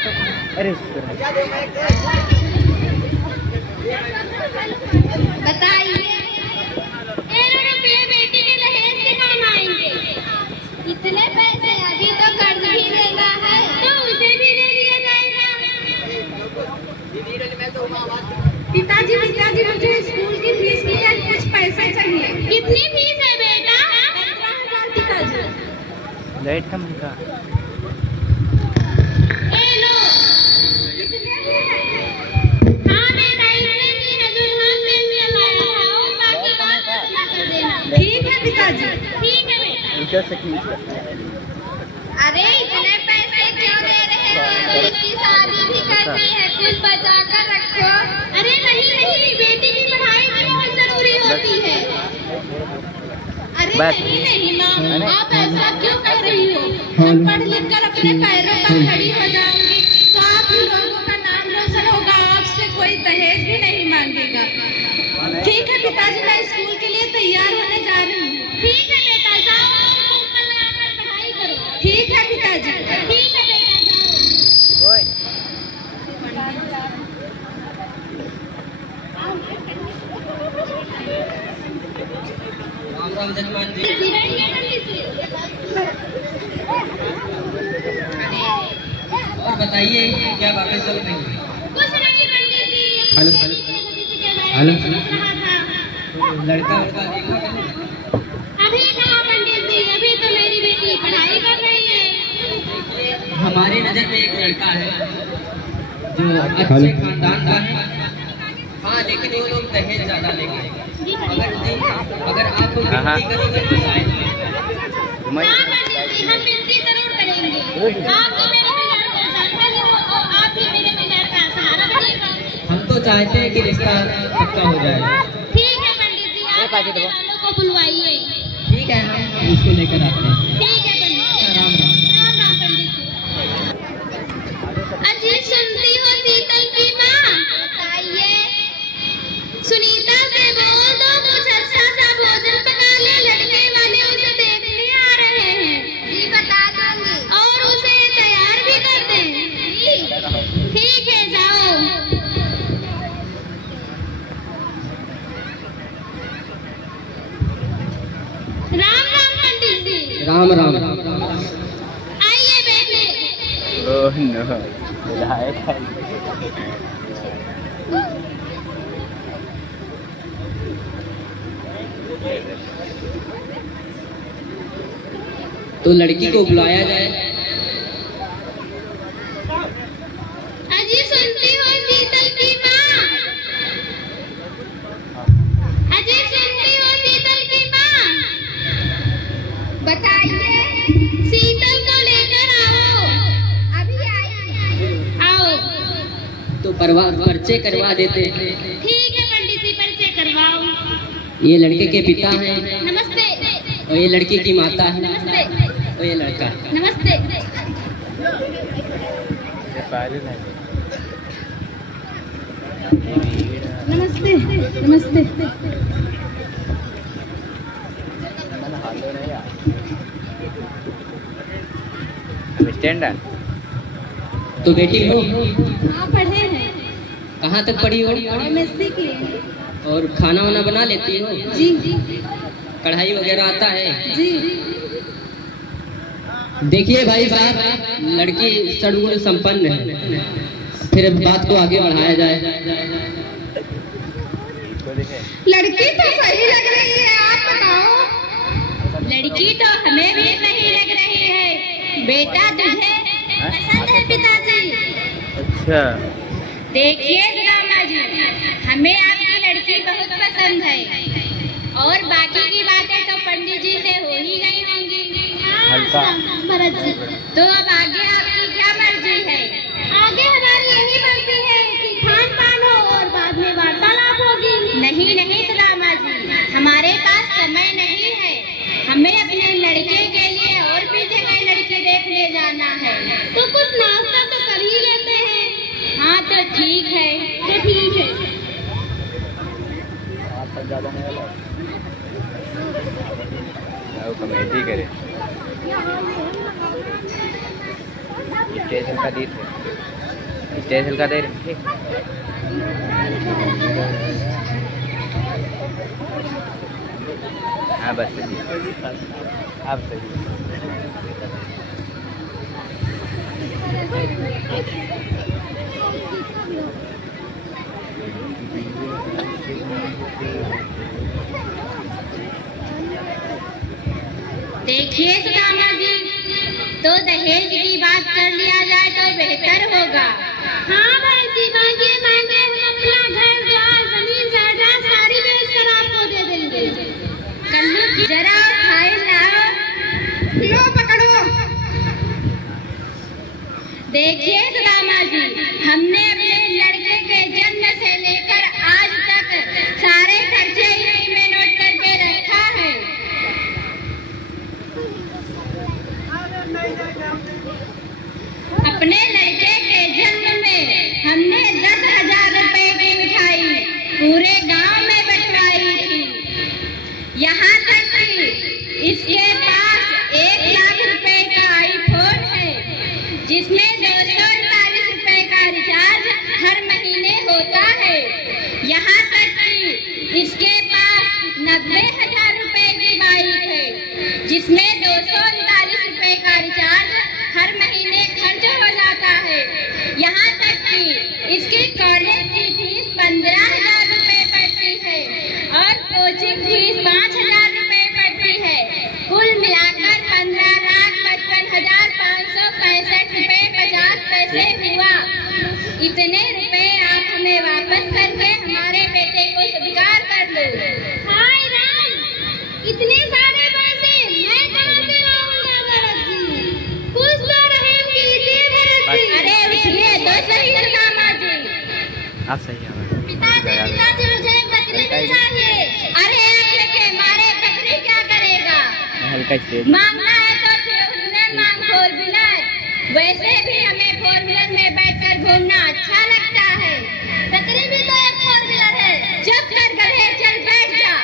अरे बताइए, 13 रुपये बेटी के दहेज के काम आएंगे। इतने पैसे अभी तो कर्ज भी लेना है, तो उसे भी ले लिया जाएगा। पिताजी मुझे स्कूल की फीस के लिए कुछ पैसे चाहिए। कितनी फीस है बेटा? 15,000 पिताजी। लाइट कम का ठीक है पिताजी। ठीक है बेटा। अरे इतने पैसे क्यों दे रहे हो? इसकी शादी भी करनी है, कुछ बचा कर रखो। अरे नहीं, बेटी की पढ़ाई भी बहुत जरूरी होती है। अरे नहीं माँ, आप ऐसा क्यों कह रही हो? हम पढ़ लिख कर अपने पैरों पर खड़ी हो जाऊंगी तो आप ही लोगों का नाम रोशन होगा, आपसे कोई दहेज भी नहीं मांगेगा। ठीक है पिताजी, मैं स्कूल के लिए तैयार होने जा रही हूँ। ठीक है बेटा, जाओ ऊपर लगाकर पढ़ाई करो। ठीक है पिताजी। ठीक है बेटा, जाओ। राम जजमान जी। और बताइए क्या बातें चल रही हैं? कुछ नहीं पंडित जी। हेलो लड़का देखा? अभी कहाँ पंडित जी, अभी तो मेरी बेटी पढ़ाई कर रही है। हमारी नजर में एक लड़का है जो अच्छे खानदान का है। हाँ, लेकिन वो लोग दहेज ज्यादा लेंगे। अगर आप विनती करोगे तो शायद। हम विनती जरूर करेंगे। आप तो मेरे बिगाड़ का साथी हो और आप ही मेरे बिगाड़ का सहारा बनेगा। हम तो चाहते हैं कि रिश्ता पक्का हो जाए। ठीक है पंडित जी, आप वालों को बुलवाइए। ठीक है, हम उसको लेकर आते हैं। ठीक है पंडित जी। राम राम। राम राम पंडित जी। अजी सुनती हो शीतल की माँ? बताइए। सुनीता से बोल दो कुछ अच्छा सा भोजन पका ले, लड़के वाले उसे देखने आ रहे हैं। जी बता दूंगी। और उसे तैयार भी कर दें। ठीक है, जाओ। राम राम पंडित जी। राम राम। आइए बैठे। ओह नो, तो लड़की को बुलाया जाए। अजी सुनती हो शीतल की माँ? अजी सुनती हो शीतल की माँ? बताइए। शीतल को लेकर आओ। अभी आई। आओ। तो पर्चे करवा देते हैं। ठीक है पंडित जी, पर्चे करवाओ। ये लड़के के पिता हैं नमस्ते। और ये लड़की की माता है नमस्ते। और ये लड़का। नमस्ते। नमस्ते। नमस्ते। स्टैंडर्ड। तो बेटी हो? हाँ पढ़े हैं। कहाँ तक पढ़ी हो? MSc की। और खाना वाना बना लेती हो? जी। कढ़ाई वगैरह आता है? जी। देखिए भाई साहब, लड़की सद्गुण संपन्न है, फिर बात को आगे बढ़ाया जाए। लड़की तो सही लग रही है, आप बताओ। लड़की तो हमें भी सही लग रही है। बेटा तुझे पसंद है पिताजी? अच्छा। देखिए रामा जी, हमें आपकी लड़की बहुत पसंद है और बाकी की बातें तो पंडित जी से हो ही गई होंगी। तो अब आगे आपकी क्या मर्जी है? आगे हमारी यही मर्जी है कि खान पान हो और बाद में वार्तालाप होगी। नहीं सुदामा जी, हमारे पास समय नहीं है। हमें अपने लड़के के लिए और भी जगह लड़की देखने जाना है। तो कुछ नाश्ता तो कर ही लेते हैं। हाँ तो ठीक है। कमेटी करे। स्टेशन हल्का दे स्टेज हल्का दे ठीक। हाँ बस अब सही। देखिए सुदामा जी, तो दहेज की बात कर लिया जाए तो बेहतर होगा। हाँ भाई जी, मांगिए मांगिए, हम अपना घर द्वार जमीन जायदाद सारी बेच कर आपको दे देंगे। कल्लू जरा फाइल लाओ, लो पकड़ो। देखिए सुदामा जी, हमने अपने लड़के के जन्म से लेकर आज तक सारे खर्चे यहीं में नोट करके रखा है। अपने लड़के के जन्म में हमने 10,000 रुपए की मिठाई पूरे गांव में बंटवाई थी। यहाँ तक कि इसके पास 1 लाख रुपए का आईफोन है, जिसमें 239 रुपए का रिचार्ज हर महीने होता है। यहाँ तक कि इसके पास 90,000 रुपए की बाइक है, जिसमें 239 रुपए का रिचार्ज हर महीने खर्च हो जाता है। यहाँ तक कि इसकी कॉलेज की फीस 15,000 रुपए पड़ती है और कोचिंग फीस 5,000 रुपए पड़ती है। कुल मिलाकर 15,55,565 रुपए 50 पैसे हुआ। इतने रुपए आप हमें वापस करके हमारे बेटे को स्वीकार कर लो। हाय राम, इतने सारे पैसे मैं कहाँ से लाऊंगा भरत जी? कुछ तो रहम कीजिए भरत जी। अरे उठिए तो सही सुदामा जी। आप सही है। पिताजी मुझे बकरी चाहिए। अरे अगले के मारे बकरी क्या करेगा? हल्का स्टेज मांगना है तो फिर उसने मांग 4 व्हीलर। वैसे भी हमें 4 व्हीलर में बैठकर घूमना अच्छा लगता है। बकरी भी तो एक 4 व्हीलर है। चुप कर गधे, चल बैठ जा।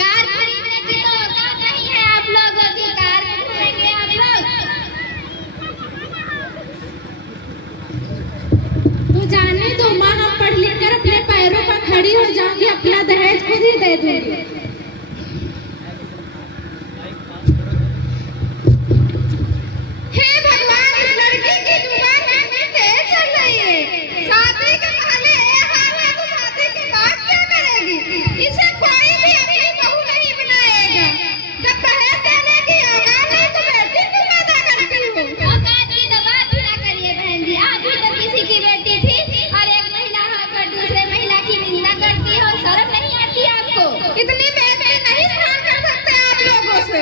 कार खरीदने की तो औकात नहीं है आप लोगों की। कार खरीदेंगे आप लोग? तो जाने दो माँ, हम पढ़ लिख कर अपने पैरों पर खड़ी हो जाऊंगी, अपना दहेज खुद ही दे दूंगी। हे भगवान, इस लड़की की जुबान कितनी तेज चल रही है। शादी के पहले ये हाल है तो शादी के बाद क्या करेगी? इसे कोई भी अपनी बहू नहीं बनाएगा। जब दहेज देने की औकात है तो बेटी क्यों पैदा करती हो? औकात की तो बात ही ना करिए बहन जी। आप भी तो किसी की बेटी थी और एक महिला होकर दूसरे महिला की निंदा करती है और शर्म नहीं आती आपको? इतनी बेइज्जती नहीं सहन कर सकते आप लोगों से।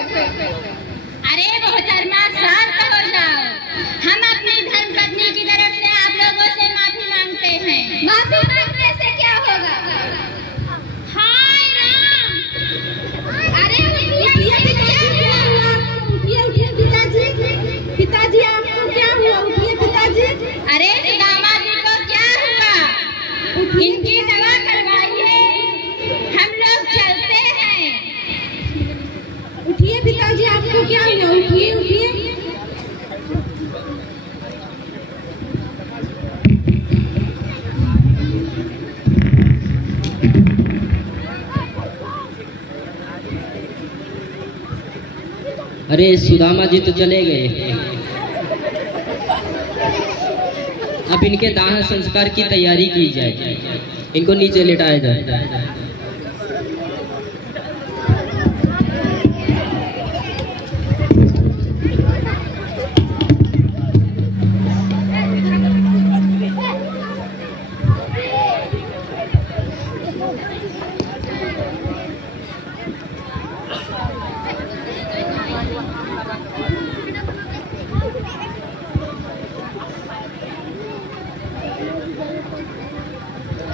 अरे मोहतरमा, शांत हो जाओ। हम अपनी धर्मपत्नी की तरफ से आप लोगों से माफी मांगते हैं। माफी मांगने से क्या होगा? हाय राम, अरे उठिए पिताजी, पिताजी आपको क्या हुआ? उठिए पिताजी। अरे सुदामा जी को क्या हुआ? इनकी दवा करवाइए, हम लोग चलते हैं। उठिए पिताजी, आपको क्या हुआ? उठिए उठिए। अरे सुदामा जी तो चले गए। अब इनके दाह संस्कार की तैयारी की जाए। इनको नीचे लेटाया जाए।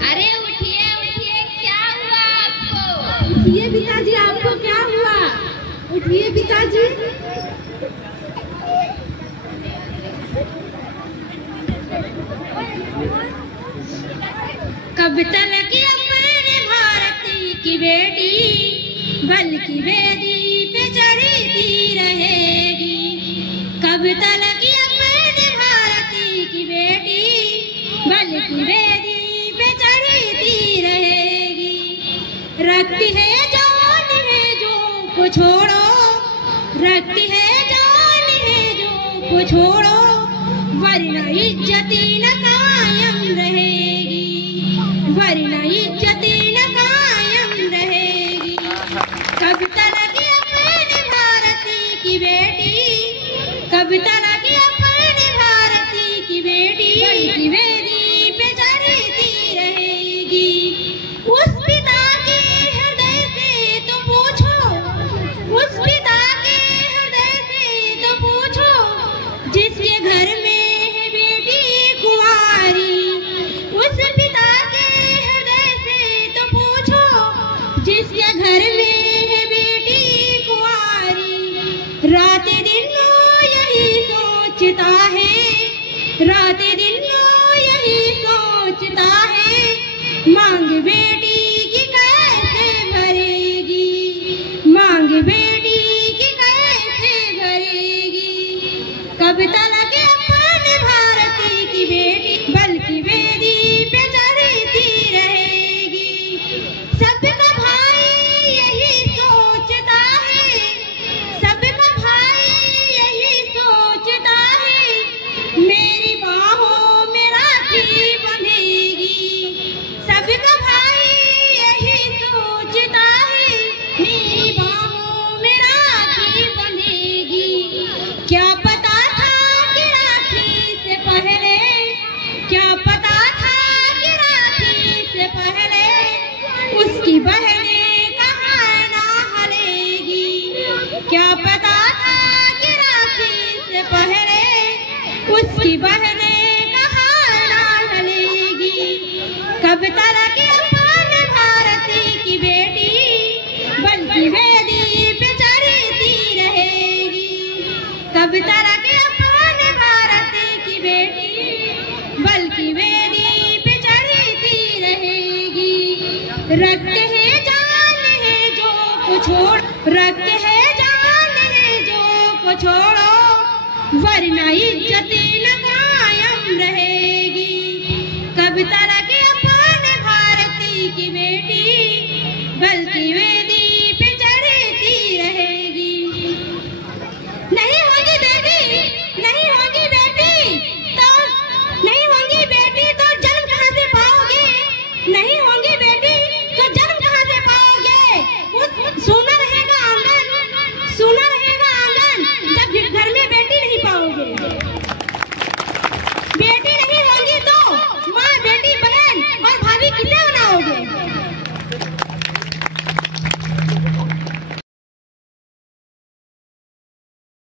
अरे उठिए उठिए, क्या हुआ आपको? उठिए पिताजी, आपको क्या हुआ? उठिए पिताजी। कब तक अपने भारती की बेटी बल्कि वेदी पे चढ़ती रहेगी? कब तक अपने भारत बल्कि वेदी पे चढ़ती रहेगी। रखती है जान है जो को छोड़ो, रखती है जान है जो को छोड़ो, वरना इज्जती न कायम रहेगी, वरना इज्जती न कायम रहेगी। कब तक अपने भारती की बेटी, कब तक अपने भारती की बेटी बल्कि वेदी पे चढ़ती रहेगी। उस पिता के हृदय से तो पूछो, उस पिता के हृदय से तो पूछो, जिसके घर में है बेटी कुंवारी। उस पिता के हृदय से तो पूछो, जिसके घर में है बेटी कुंवारी। रात दिन वो यही सोचता है, रात दिन वो यही सोचता है, मांग बेटी की कैसे भरेगी, मांग बेटी की कैसे भरेगी। कब तक अपने भारती की बेटी बल्कि वेदी पे चढ़ती रहेगी। सबका भाई यही सोचता है, सबका भाई यही सोचता है, मेरी बाहों में राखी बंधेगी। सबका भाई यही सोचता है, मेरी बाहों में राखी बंधेगी। क्या पता था कि राखी से पहले, क्या पता था कि राखी से पहले उसकी बहनें कहाँ ना हलेगी। क्या पता था कि राखी से पहले उसकी बहनें कहाँ ना हलेगी। कब तक अपने भारती की बेटी बल्कि वेदी पे चढ़ती रहेगी। कब तक अपने भारती की बेटी बल्कि वेदी पे चढ़ती रहेगी। रखते हैं जान है जो को छोड़, रखते हैं जान है जो को छोड़ो, वरना इज्जत न